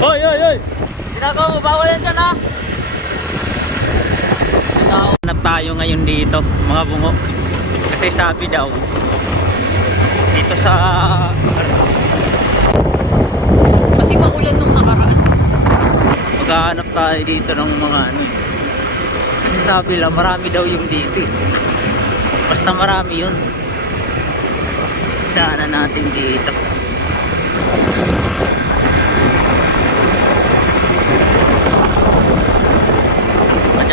Hoy, hoy, hoy! Ginagawa mo, bawal yan dyan ha. Hanap tayo ngayon dito, mga bungo. Kasi sabi daw, dito sa... Kasi maulan nung nakaraan. Maghahanap tayo dito ng mga ano. eh. Kasi sabi lang, marami daw yung dito eh. Basta marami yun. Daanan natin dito.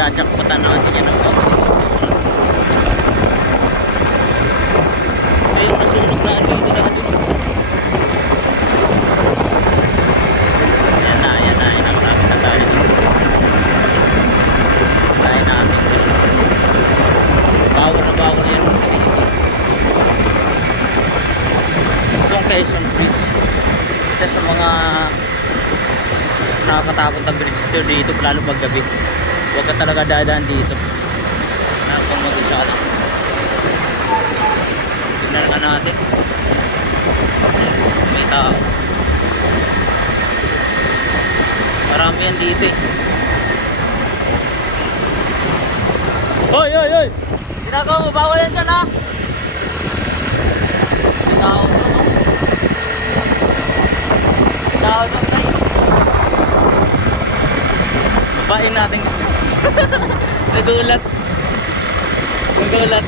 Majajakputan natin yan ang konti. Ayun, nasunog na dito natin. Ayan na, ayan na, ayan na. Marami na tayo. Tayo namin sila. Bawal na bawal yan sa dito. Itong Quezon Bridge. Isa sa mga nakakatakot na bridge dito dito lalo pag gabi. Huwag ka talaga dadaan dito. Napang mag-isa lang. Tignan ka natin. May tao. Marami yan dito eh. Hoy, hoy, hoy! Ginagawa mo, bawal yan dyan ha. Tao mo, no? Tao doon guys. Babain natin. Nagulat. Nagulat.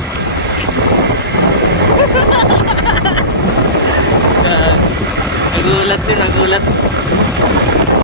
Nagulat din, nagulat.